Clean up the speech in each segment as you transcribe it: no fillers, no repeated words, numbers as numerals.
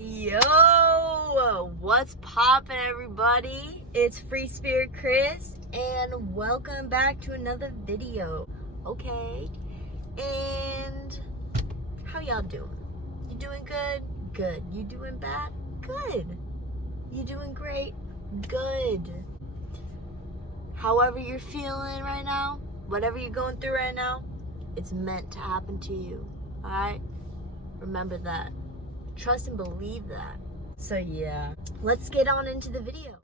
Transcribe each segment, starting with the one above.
Yo, what's poppin', everybody? It's Free Spirit Chris, and welcome back to another video. Okay, and how y'all doing? You doing good? Good. You doing bad? Good. You doing great? Good. However you're feeling right now, whatever you're going through right now, it's meant to happen to you. All right? Remember that. Trust and believe that. So yeah, let's get on into the video.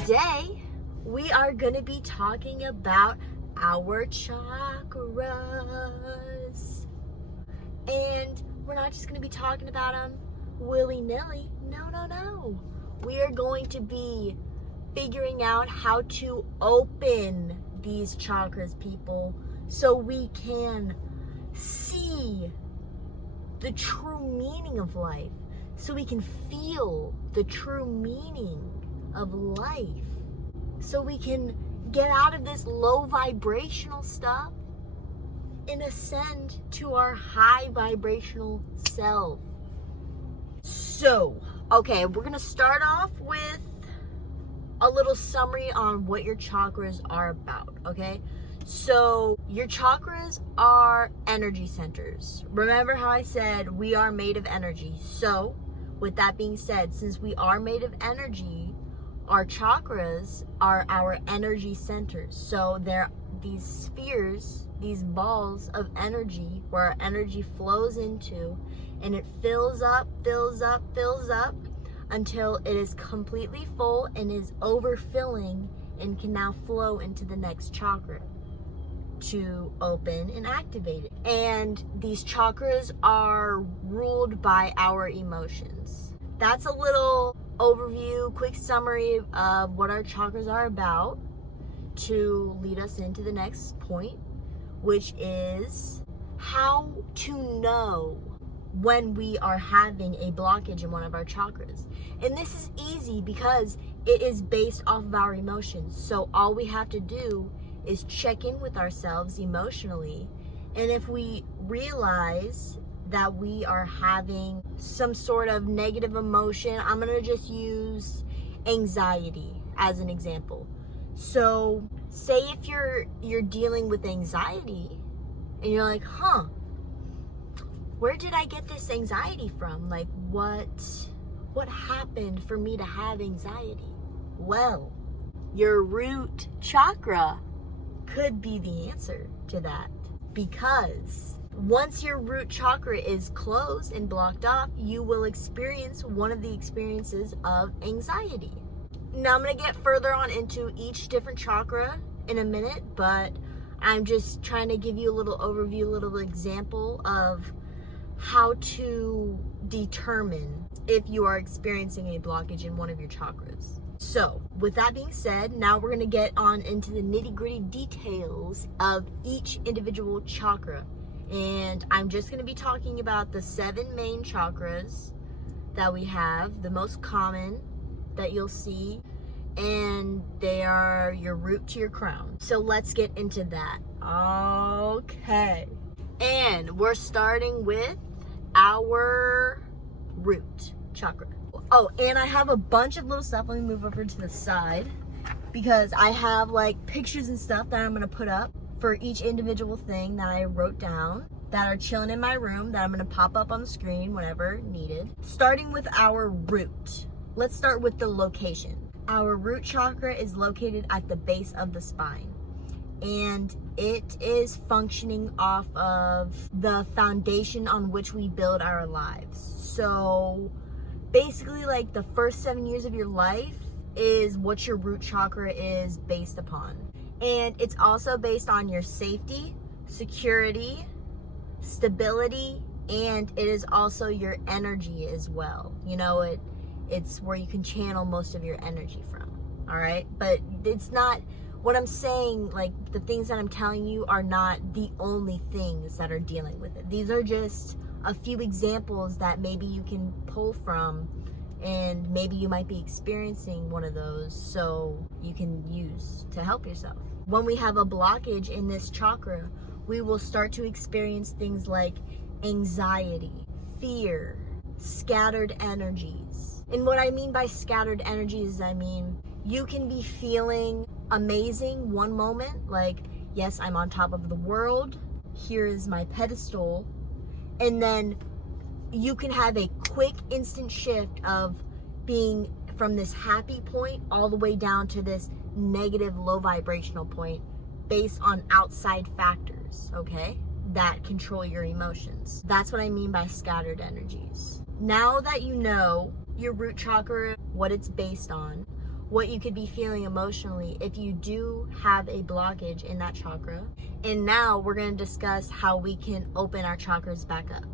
Today, we are going to be talking about our chakras. And we're not just going to be talking about them willy-nilly. No. We are going to be figuring out how to open these chakras, people, so we can see the true meaning of life, so we can feel the true meaning of life, so we can get out of this low vibrational stuff and ascend to our high vibrational self. So, okay, we're gonna start off with a little summary on what your chakras are about, okay? So your chakras are energy centers. Remember how I said we are made of energy. So with that being said, since we are made of energy, our chakras are our energy centers. So they're these spheres, these balls of energy where our energy flows into, and it fills up until it is completely full and is overfilling and can now flow into the next chakra to open and activate it. And these chakras are ruled by our emotions. That's a little overview, quick summary of what our chakras are about to lead us into the next point, which is how to know when we are having a blockage in one of our chakras. And this is easy because it is based off of our emotions. So all we have to do is check in with ourselves emotionally. And if we realize that we are having some sort of negative emotion, I'm gonna just use anxiety as an example. So say if you're dealing with anxiety and you're like, where did I get this anxiety from? Like, what happened for me to have anxiety? Well, your root chakra could be the answer to that, because once your root chakra is closed and blocked off, you will experience one of the experiences of anxiety. Now I'm going to get further on into each different chakra in a minute, but I'm just trying to give you a little overview, a little example of how to determine if you are experiencing a blockage in one of your chakras. So with that being said, now we're going to get on into the nitty-gritty details of each individual chakra. And I'm just going to be talking about the 7 main chakras that we have, the most common that you'll see, and they are your root to your crown. So let's get into that. Okay. And we're starting with our root chakra. Oh, and I have a bunch of little stuff. Let me move over to the side, because I have like pictures and stuff that I'm going to put up for each individual thing that I wrote down that are chilling in my room that I'm going to pop up on the screen whenever needed. Starting with our root. Let's start with the location. Our root chakra is located at the base of the spine, and it is functioning off of the foundation on which we build our lives. So basically, like, the first 7 years of your life is what your root chakra is based upon. And it's also based on your safety, security, stability, and it is also your energy as well. You know, it's where you can channel most of your energy from, all right? But it's not, what I'm saying, like, the things that I'm telling you are not the only things that are dealing with it. These are just a few examples that maybe you can pull from, and maybe you might be experiencing one of those, so you can use to help yourself. When we have a blockage in this chakra, we will start to experience things like anxiety, fear, scattered energies. And what I mean by scattered energies, I mean you can be feeling amazing one moment, like, yes, I'm on top of the world, here is my pedestal, and then you can have a quick instant shift of being from this happy point all the way down to this negative low vibrational point based on outside factors, okay, that control your emotions. That's what I mean by scattered energies. Now that you know your root chakra, what it's based on, what you could be feeling emotionally if you do have a blockage in that chakra, and now we're going to discuss how we can open our chakras back up.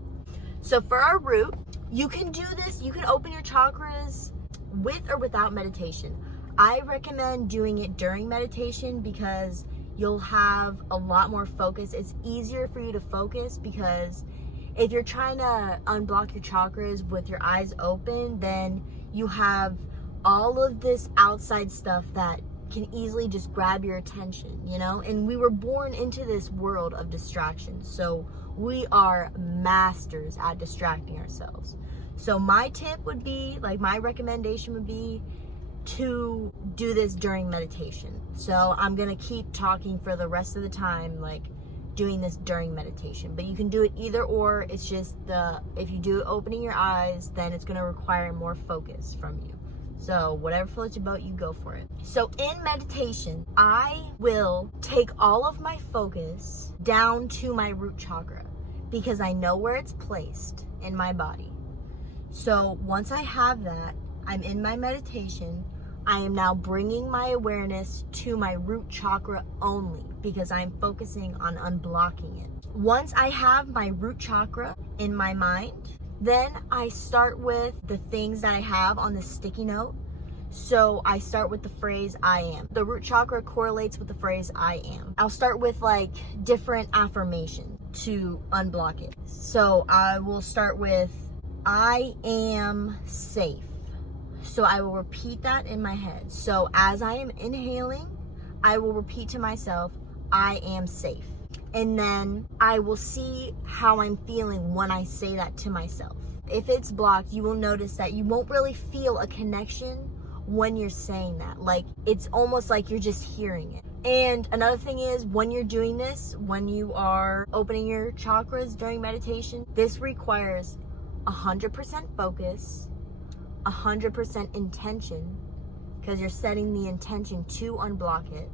So for our root, you can do this, you can open your chakras with or without meditation. I recommend doing it during meditation because you'll have a lot more focus. It's easier for you to focus because if you're trying to unblock your chakras with your eyes open, then you have all of this outside stuff that can easily just grab your attention, you know? And we were born into this world of distractions. So we are masters at distracting ourselves. So my tip would be, like my recommendation would be to do this during meditation. So I'm going to keep talking for the rest of the time, like doing this during meditation. But you can do it either or. It's just if you do it opening your eyes, then it's going to require more focus from you. So whatever floats your boat, you go for it. So in meditation, I will take all of my focus down to my root chakra because I know where it's placed in my body. So once I have that, I'm in my meditation. I am now bringing my awareness to my root chakra only because I'm focusing on unblocking it. Once I have my root chakra in my mind, then I start with the things that I have on the sticky note. So I start with the phrase I am. The root chakra correlates with the phrase I am. I'll start with like different affirmations to unblock it. So I will start with I am safe. So I will repeat that in my head. So as I am inhaling, I will repeat to myself, I am safe. And then I will see how I'm feeling when I say that to myself. If it's blocked, you will notice that you won't really feel a connection when you're saying that. Like, it's almost like you're just hearing it. And another thing is, when you're doing this, when you are opening your chakras during meditation, this requires 100% focus, 100% intention, because you're setting the intention to unblock it,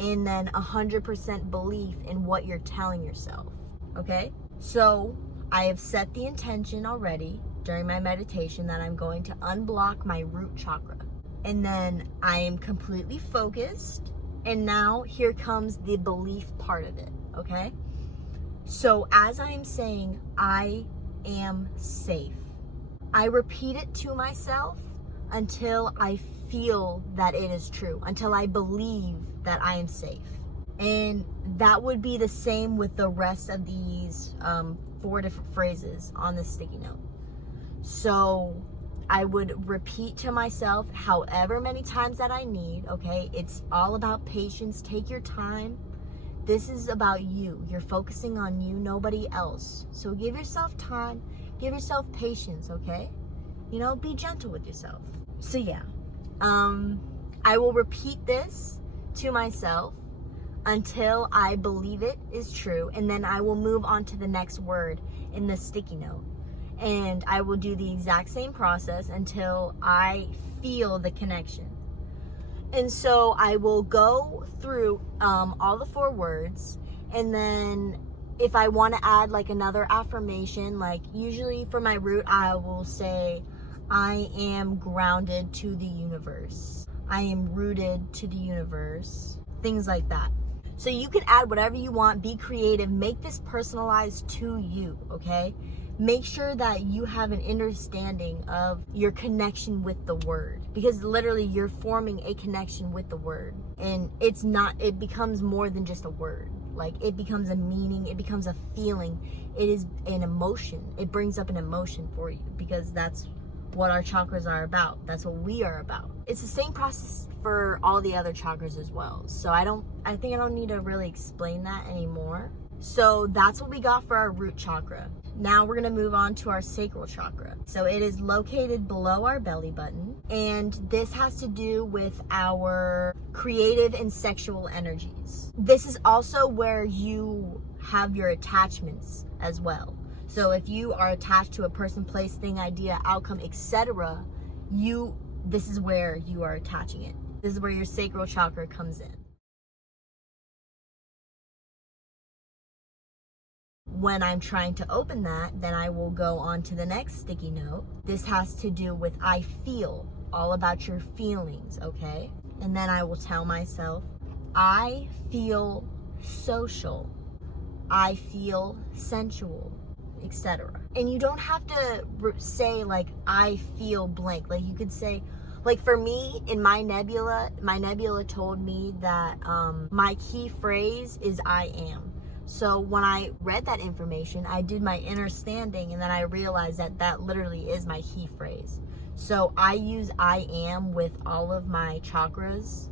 and then 100% belief in what you're telling yourself, okay? So I have set the intention already during my meditation that I'm going to unblock my root chakra. And then I am completely focused, and now here comes the belief part of it, okay? So as I am saying, I am safe, I repeat it to myself until I feel that it is true, until I believe that I am safe. And that would be the same with the rest of these 4 different phrases on the sticky note. So I would repeat to myself however many times that I need, okay? It's all about patience. Take your time. This is about you. You're focusing on you, nobody else. So give yourself time, give yourself patience, okay? You know, be gentle with yourself. So yeah, I will repeat this to myself until I believe it is true, and then I will move on to the next word in the sticky note. And I will do the exact same process until I feel the connection. And so I will go through all the 4 words, and then if I want to add like another affirmation, like usually for my root, I will say, I am grounded to the universe. I am rooted to the universe. Things like that. So you can add whatever you want, be creative, make this personalized to you, okay? Make sure that you have an understanding of your connection with the word, because literally you're forming a connection with the word, and it becomes more than just a word. Like, it becomes a meaning, it becomes a feeling, it is an emotion. It brings up an emotion for you, because that's what our chakras are about. That's what we are about. It's the same process for all the other chakras as well. So I think I don't need to really explain that anymore. So that's what we got for our root chakra. Now we're gonna move on to our sacral chakra. So it is located below our belly button, and this has to do with our creative and sexual energies. This is also where you have your attachments as well. So if you are attached to a person, place, thing, idea, outcome, etc., this is where you are attaching it. This is where your sacral chakra comes in. When I'm trying to open that, then I will go on to the next sticky note. This has to do with I feel, all about your feelings, okay? And then I will tell myself, I feel social, I feel sensual, etc. And you don't have to say like, I feel blank. Like you could say, like for me, in my nebula told me that my key phrase is I am. So when I read that information, I did my inner standing, and then I realized that that literally is my key phrase. So I use I am with all of my chakras.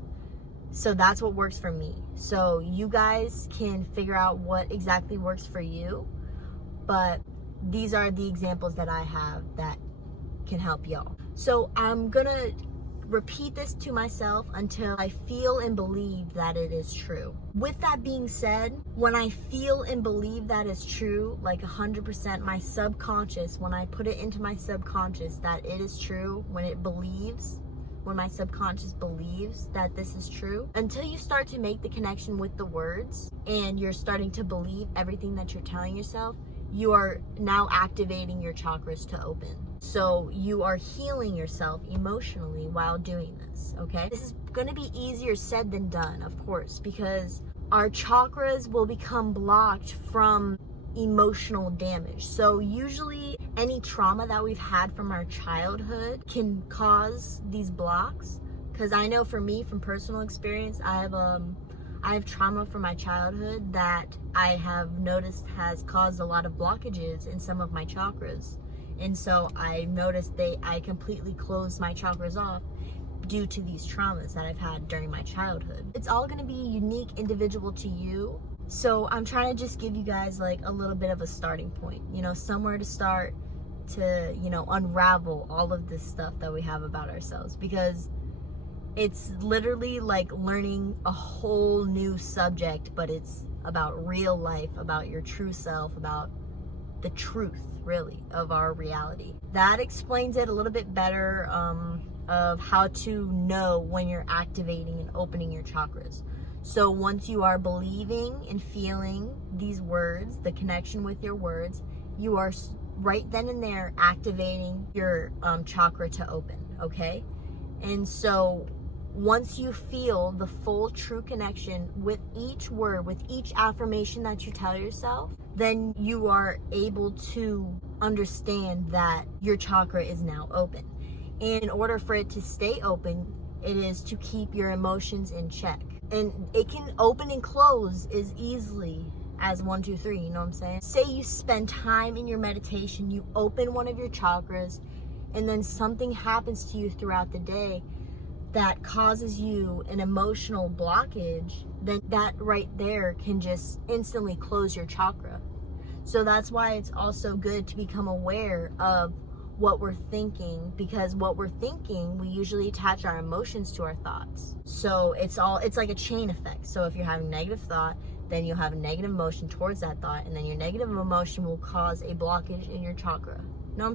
So that's what works for me. So you guys can figure out what exactly works for you, but these are the examples that I have that can help y'all. So I'm gonna repeat this to myself until I feel and believe that it is true. With that being said, when I feel and believe that is true, like 100%, my subconscious, when I put it into my subconscious that it is true, when my subconscious believes that this is true, until you start to make the connection with the words and you're starting to believe everything that you're telling yourself, you are now activating your chakras to open. So you are healing yourself emotionally while doing this, okay? This is going to be easier said than done, of course, because our chakras will become blocked from emotional damage. So usually any trauma that we've had from our childhood can cause these blocks. Because I know for me, from personal experience, I have trauma from my childhood that I have noticed has caused a lot of blockages in some of my chakras. And so I noticed I completely closed my chakras off due to these traumas that I've had during my childhood. It's all going to be unique, individual to you. So I'm trying to just give you guys like a little bit of a starting point, somewhere to start to, unravel all of this stuff that we have about ourselves, because it's literally like learning a whole new subject, but it's about real life, about your true self, about the truth, really, of our reality. That explains it a little bit better, of how to know when you're activating and opening your chakras. So once you are believing and feeling these words, the connection with your words, you are right then and there activating your chakra to open, okay? And so once you feel the full true connection with each word, with each affirmation that you tell yourself, then you are able to understand that your chakra is now open. And in order for it to stay open, it is to keep your emotions in check. And it can open and close as easily as 1, 2, 3, you know what I'm saying? Say you spend time in your meditation, you open one of your chakras, and then something happens to you throughout the day that causes you an emotional blockage, then that right there can just instantly close your chakra. So that's why it's also good to become aware of what we're thinking, because what we're thinking, we usually attach our emotions to our thoughts. So it's like a chain effect. So if you're having negative thought, then you'll have a negative emotion towards that thought, and then your negative emotion will cause a blockage in your chakra. You know what I'm saying?